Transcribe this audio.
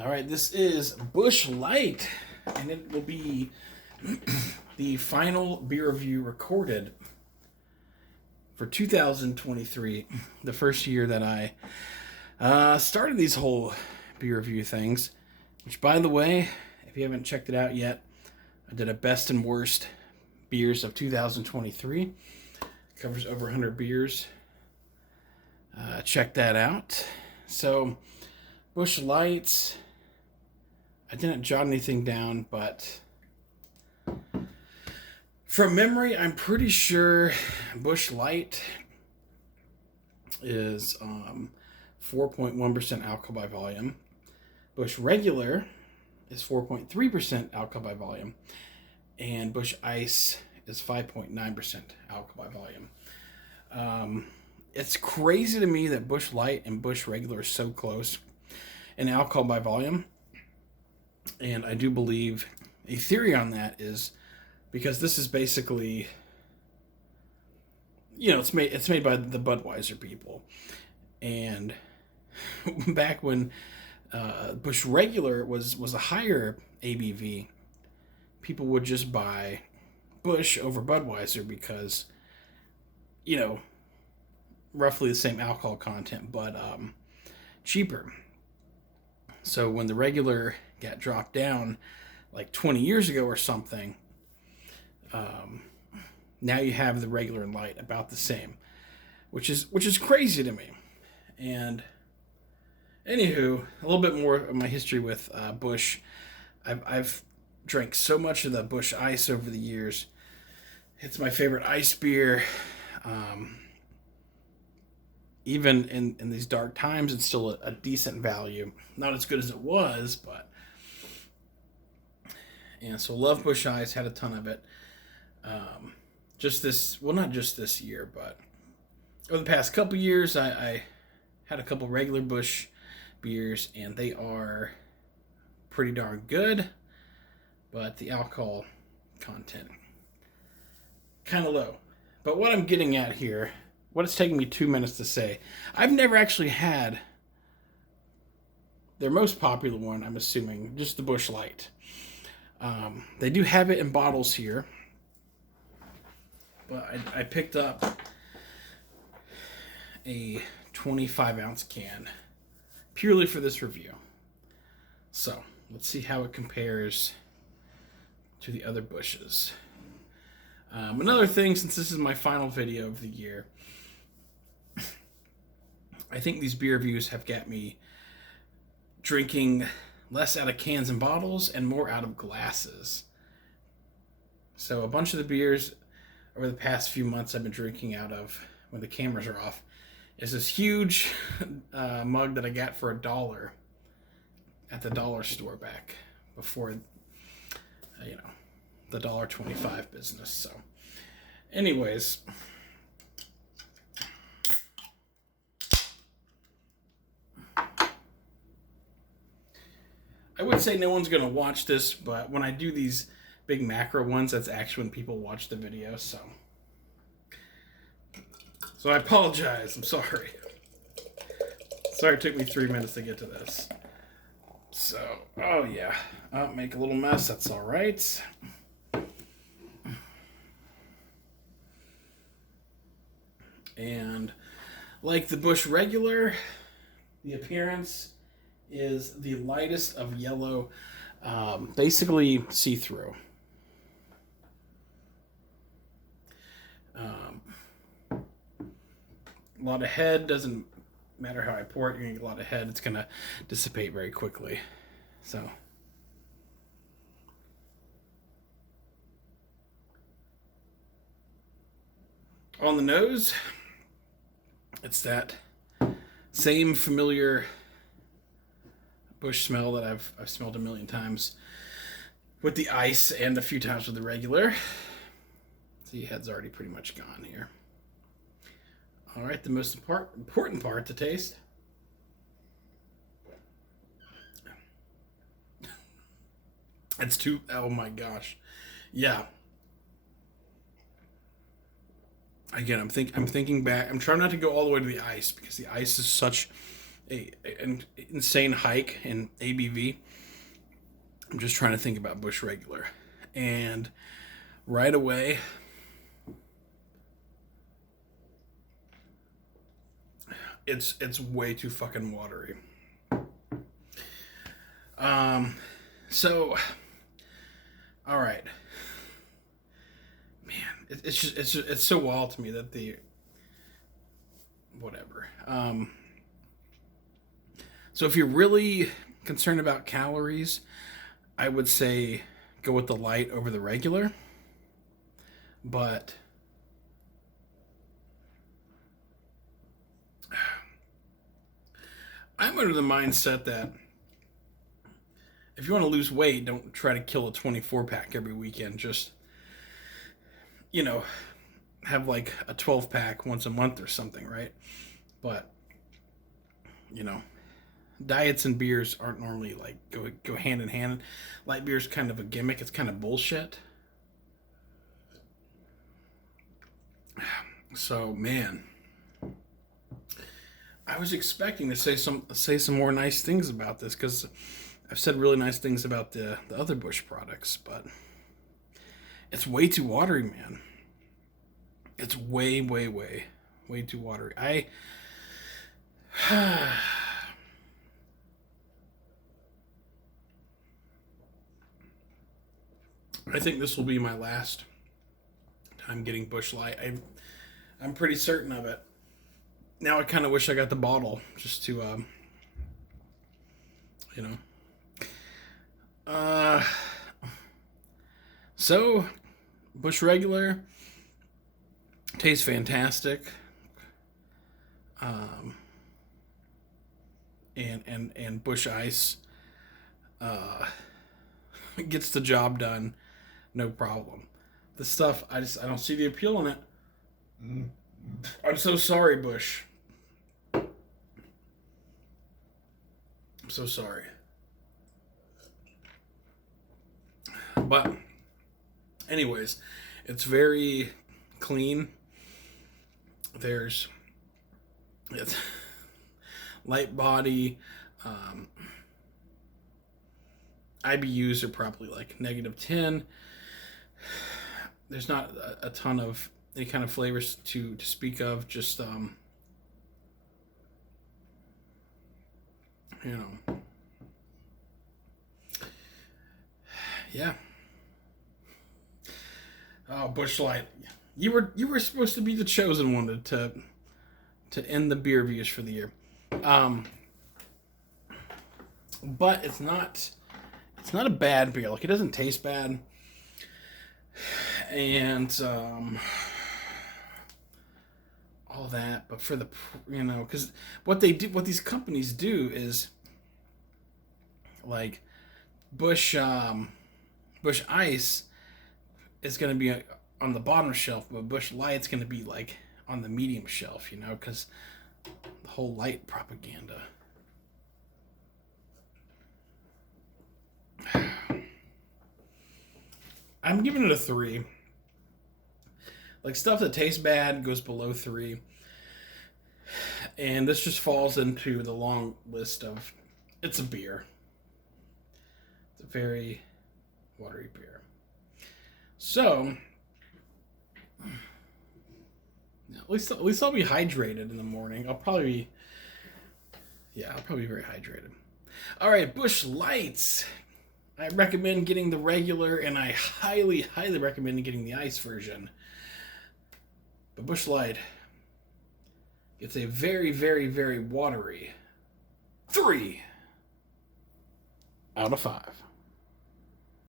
All right, this is Busch Light, and it will be the final beer review recorded for 2023, the first year that I started these whole beer review things. Which, by the way, if you haven't checked it out yet, I did a best and worst beers of 2023. It covers over 100 beers. Check that out. So, Busch Lights, I didn't jot anything down, but from memory, I'm pretty sure Busch Light is 4.1% alcohol by volume. Busch Regular is 4.3% alcohol by volume. And Busch Ice is 5.9% alcohol by volume. It's crazy to me that Busch Light and Busch Regular are so close in alcohol by volume. And I do believe a theory on that is because this is basically, it's made by the Budweiser people. And back when Busch Regular was a higher ABV, people would just buy Busch over Budweiser because, roughly the same alcohol content, but cheaper. So when the regular got dropped down like 20 years ago or something, now you have the regular and light about the same, which is crazy to me. And anywho, a little bit more of my history with Busch. I've drank so much of the Busch Ice over the years. It's my favorite ice beer. Even in these dark times, it's still a decent value. Not as good as it was, but... And so love Busch Ice, had a ton of it. Not just this year, but over the past couple years, I had a couple regular Busch beers, and they are pretty darn good, but the alcohol content kind of low. But what I'm getting at here, what it's taking me 2 minutes to say, I've never actually had their most popular one, I'm assuming, just the Busch Light. They do have it in bottles here, but I picked up a 25-ounce can purely for this review. So, let's see how it compares to the other Busches. Another thing, since this is my final video of the year, I think these beer reviews have got me drinking less out of cans and bottles and more out of glasses. So a bunch of the beers over the past few months I've been drinking out of, when the cameras are off, is this huge mug that I got for $1 at the dollar store back before, the $1.25 business. So, anyways, I would say no one's going to watch this, but when I do these big macro ones, that's actually when people watch the video, so I apologize. I'm sorry. Sorry it took me 3 minutes to get to this. So, oh yeah, I'll make a little mess, that's all right. And like the Busch Regular, the appearance is the lightest of yellow, basically see-through. A lot of head, doesn't matter how I pour it, you're going to get a lot of head. It's going to dissipate very quickly. So, on the nose, it's that same familiar Busch smell that I've smelled a million times with the ice and a few times with the regular. See, head's already pretty much gone here. All right, the most important part to taste. Oh my gosh. Yeah. Again, I'm thinking back. I'm trying not to go all the way to the ice because the ice is such an insane hike in ABV. I'm just trying to think about Busch Regular. And right away, it's way too fucking watery. So, all right, man, it's so wild to me that the whatever. So if you're really concerned about calories, I would say go with the light over the regular. But I'm under the mindset that if you want to lose weight, don't try to kill a 24 pack every weekend. Just, you know, have like a 12 pack once a month or something, right? But, you know, diets and beers aren't normally like go hand in hand. Light beer's kind of a gimmick. It's kind of bullshit. So, man, I was expecting to say some more nice things about this, because I've said really nice things about the other Busch products, but it's way too watery, man. It's way too watery. I think this will be my last time getting Busch Light. I'm pretty certain of it. Now I kind of wish I got the bottle just to, you know. So Busch Regular tastes fantastic. And Busch Ice gets the job done, no problem. The stuff, I don't see the appeal in it. I'm so sorry, Busch. I'm so sorry. But anyways, it's very clean. It's light body. IBUs are probably like -10. There's not a ton of any kind of flavors to speak of. Just you know, yeah. Oh, Busch Light, you were supposed to be the chosen one to end the beer reviews for the year. But it's not a bad beer. Like, it doesn't taste bad. And all that, but for the, you know, because what these companies do is, like, Busch Ice is going to be on the bottom shelf, but Busch Light's going to be like on the medium shelf, you know, because the whole light propaganda. I'm giving it a 3. Like, stuff that tastes bad goes below 3. And this just falls into the long list of, it's a beer. It's a very watery beer. So, at least I'll be hydrated in the morning. I'll probably be very hydrated. All right, Busch Lights. I recommend getting the regular, and I highly recommend getting the ice version. But Busch Light, it's a very, very, very watery 3 out of 5.